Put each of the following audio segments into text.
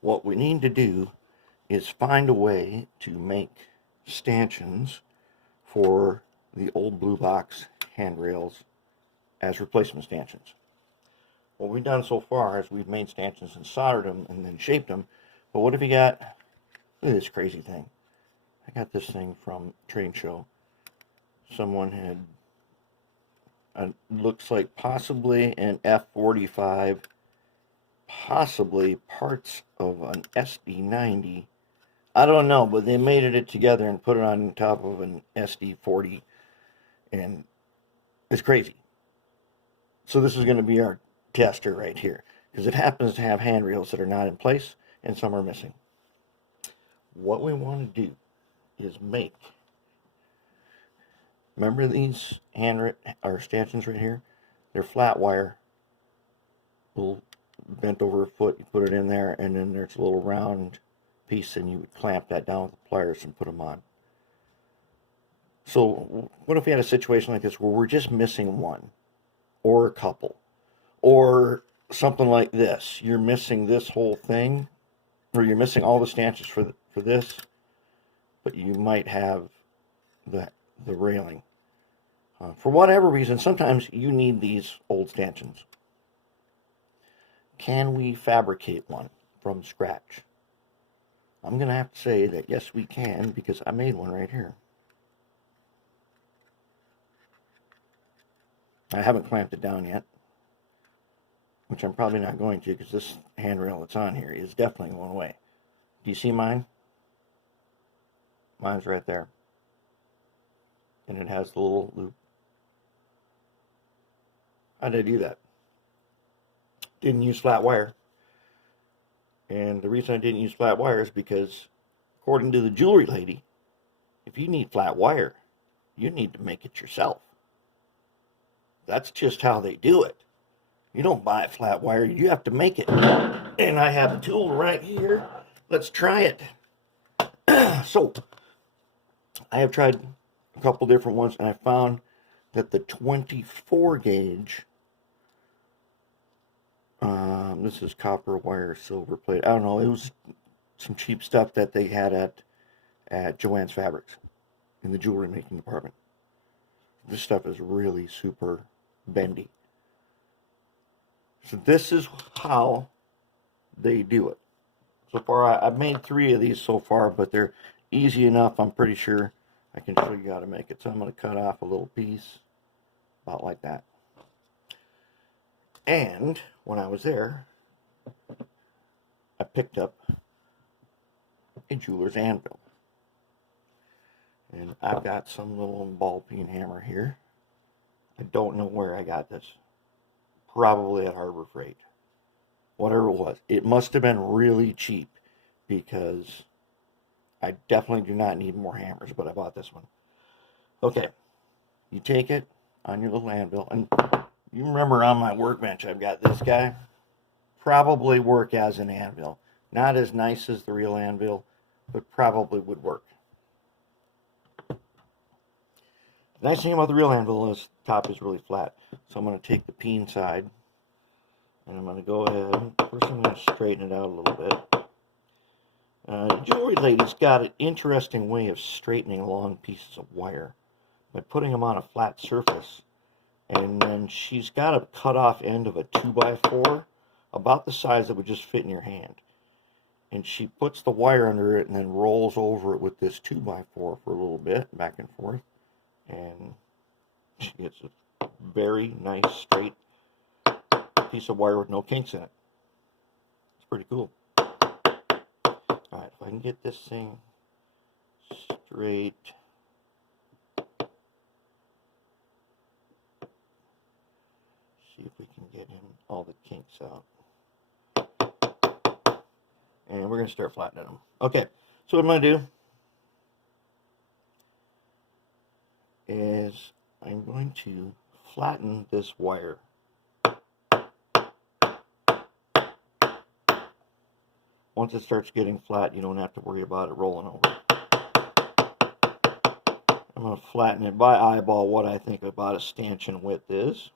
what we need to do is find a way to make stanchions for the old Blue Box handrails as replacement stanchions. What we've done so far is we've made stanchions and soldered them and then shaped them. But what if you got, look at this crazy thing. I got this thing from trade show. Someone had, looks like possibly an F45, possibly parts of an SD90. I don't know, but they made it together and put it on top of an SD40, and it's crazy. So this is going to be our tester right here, because it happens to have handrails that are not in place and some are missing. What we want to do is make, remember these stanchions right here? They're flat wire, little bent over a foot. You put it in there, and then there's a little round piece, and you would clamp that down with the pliers and put them on. So what if we had a situation like this where we're just missing one or a couple, or something like this? You're missing this whole thing, or you're missing all the stanchions for this, but you might have the railing. For whatever reason, sometimes you need these old stanchions. Can we fabricate one from scratch? I'm going to have to say that yes, we can, because I made one right here. I haven't clamped it down yet, which I'm probably not going to, because this handrail that's on here is definitely going away. Do you see mine? Mine's right there. And it has the little loop. How did I do that? Didn't use flat wire. And the reason I didn't use flat wire is because, according to the jewelry lady, if you need flat wire, you need to make it yourself. That's just how they do it. You don't buy flat wire, you have to make it. And I have a tool right here. Let's try it. So, I have tried a couple different ones, and I found that the 24 gauge, this is copper wire, silver plate. I don't know, it was some cheap stuff that they had at Joann's Fabrics in the jewelry making department. This stuff is really super bendy. So this is how they do it. So far, I've made 3 of these so far, but they're easy enough. I'm pretty sure I can show you how to make it. So I'm going to cut off a little piece, about like that. And when I was there, I picked up a jeweler's anvil. And I've got some little ball peen hammer here. I don't know where I got this. Probably at Harbor Freight. Whatever it was. It must have been really cheap, because I definitely do not need more hammers, but I bought this one. Okay. You take it on your little anvil, and you remember on my workbench I've got this guy. Probably work as an anvil. Not as nice as the real anvil, but probably would work. The nice thing about the real anvil is the top is really flat. So I'm going to take the peen side, and I'm going to go ahead. First I'm going to straighten it out a little bit. The jewelry lady's got an interesting way of straightening long pieces of wire by putting them on a flat surface. And then she's got a cut off end of a 2x4, about the size that would just fit in your hand. And she puts the wire under it and then rolls over it with this 2x4 for a little bit, back and forth. And she gets a very nice straight piece of wire with no kinks in it. It's pretty cool. Alright, if I can get this thing straight. See if we can get him all the kinks out. And we're going to start flattening them. Okay, so what I'm going to do is I'm going to flatten this wire. Once it starts getting flat, you don't have to worry about it rolling over. I'm going to flatten it by eyeball what I think about a stanchion width is.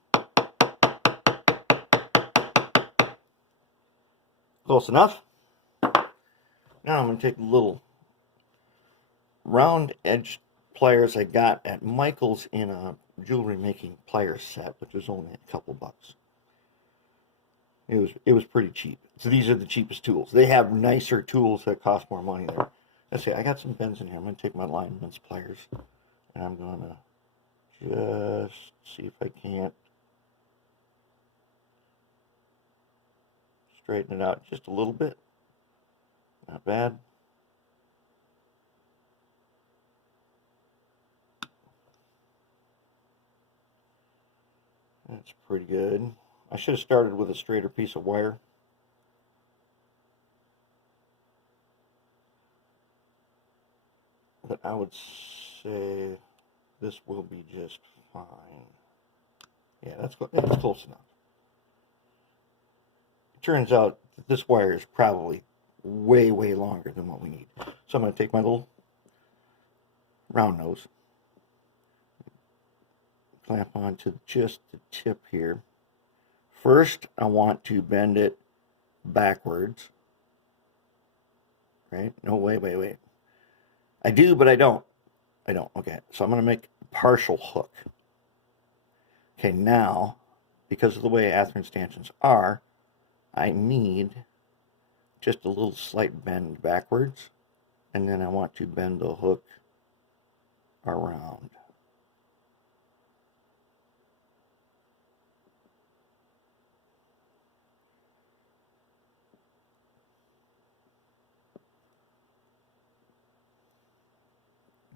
Close enough. Now I'm going to take the little round edge pliers I got at Michael's in a jewelry making pliers set, which was only a couple bucks. It was pretty cheap. So these are the cheapest tools. They have nicer tools that cost more money there. Let's see, I got some bends in here. I'm going to take my lineman's pliers and I'm going to just see if I can't straighten it out just a little bit. Not bad. That's pretty good. I should have started with a straighter piece of wire. But I would say this will be just fine. Yeah, that's close enough. It turns out that this wire is probably way, way longer than what we need. So I'm going to take my little round nose, clamp onto just the tip here. First, I want to bend it backwards. Right? No, wait. I do, but I don't. Okay, so I'm going to make a partial hook. Okay, now, because of the way Athearn stanchions are, I need just a little slight bend backwards, and then I want to bend the hook around.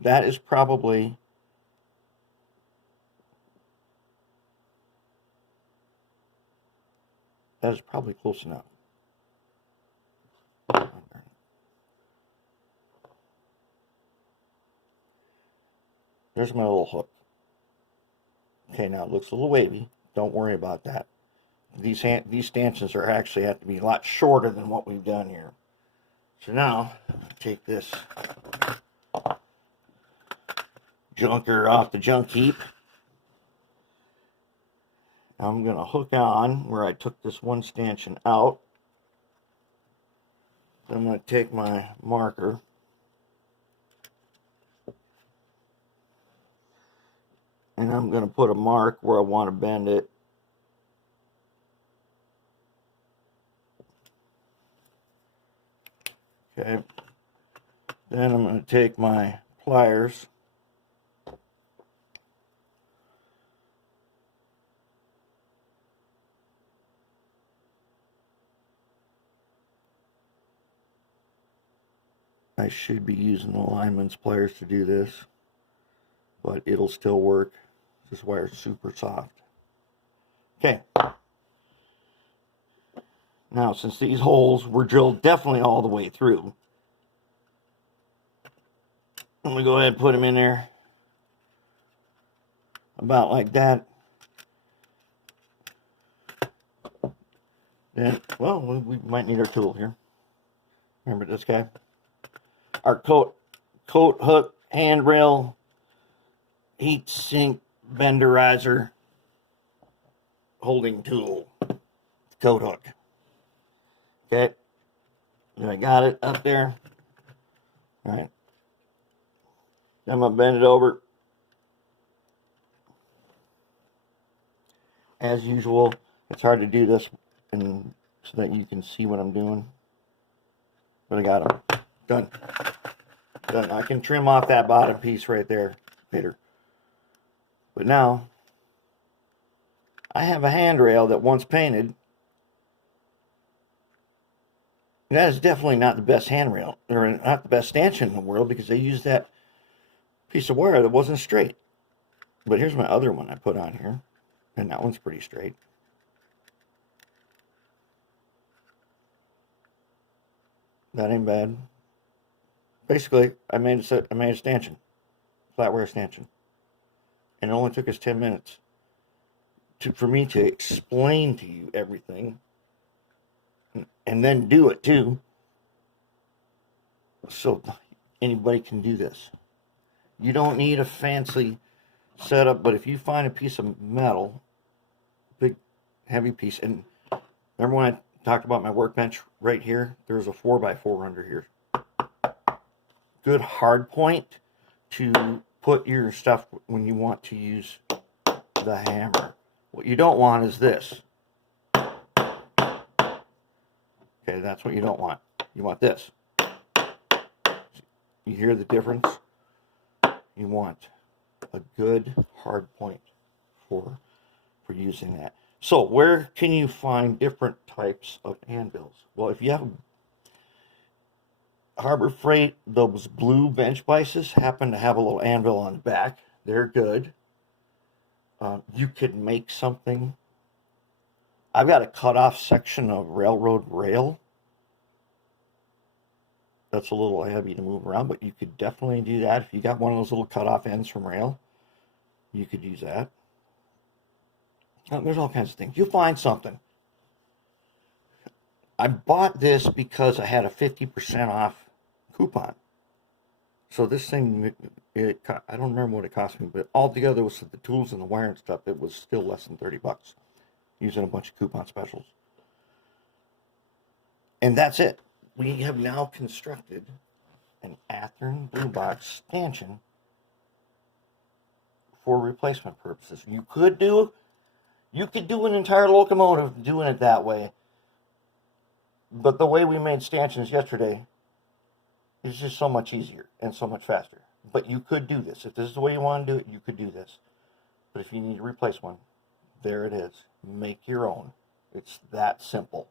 That is probably close enough. There's my little hook. Okay, now it looks a little wavy. Don't worry about that. These stanchions are actually have to be a lot shorter than what we've done here. So now, take this junker off the junk heap. I'm going to hook on where I took this one stanchion out. I'm going to take my marker and I'm going to put a mark where I want to bend it. Okay. Then I'm going to take my pliers I should be using the lineman's pliers to do this, but it'll still work. This wire is super soft. Okay. Now, since these holes were drilled definitely all the way through, I'm going to go ahead and put them in there about like that. Then, well, we might need our tool here. Remember this guy? Our coat hook, handrail, heat sink, benderizer, holding tool, coat hook. Okay, and I got it up there. All right, then I'm gonna bend it over. As usual, it's hard to do this and so that you can see what I'm doing, but I got them. Done. I can trim off that bottom piece right there later. But now, I have a handrail that once painted. That is definitely not the best handrail, or not the best stanchion in the world, because they used that piece of wire that wasn't straight. But here's my other one I put on here, and that one's pretty straight. That ain't bad. Basically, I made a stanchion, flat wire stanchion, and it only took us 10 minutes for me to explain to you everything, and then do it too. So anybody can do this. You don't need a fancy setup, but if you find a piece of metal, big heavy piece, and remember when I talked about my workbench right here? There's a 4x4 under here. good hard point to put your stuff when you want to use the hammer. What you don't want is this. Okay, that's what you don't want. You want this. You hear the difference? You want a good hard point for using that. So where can you find different types of anvils? Well, if you have Harbor Freight, those blue bench vices happen to have a little anvil on the back. They're good. You could make something. I've got a cut-off section of railroad rail. That's a little heavy to move around, but you could definitely do that. If you got one of those little cut-off ends from rail, you could use that. There's all kinds of things. You'll find something. I bought this because I had a 50% off coupon. So this thing, I don't remember what it cost me, but altogether with the tools and the wire and stuff, it was still less than 30 bucks using a bunch of coupon specials. And that's it. We have now constructed an Athearn Blue Box stanchion for replacement purposes. You could do an entire locomotive doing it that way, but the way we made stanchions yesterday is just so much easier and so much faster. But you could do this. If this is the way you want to do it, you could do this. But if you need to replace one, there it is. Make your own. It's that simple.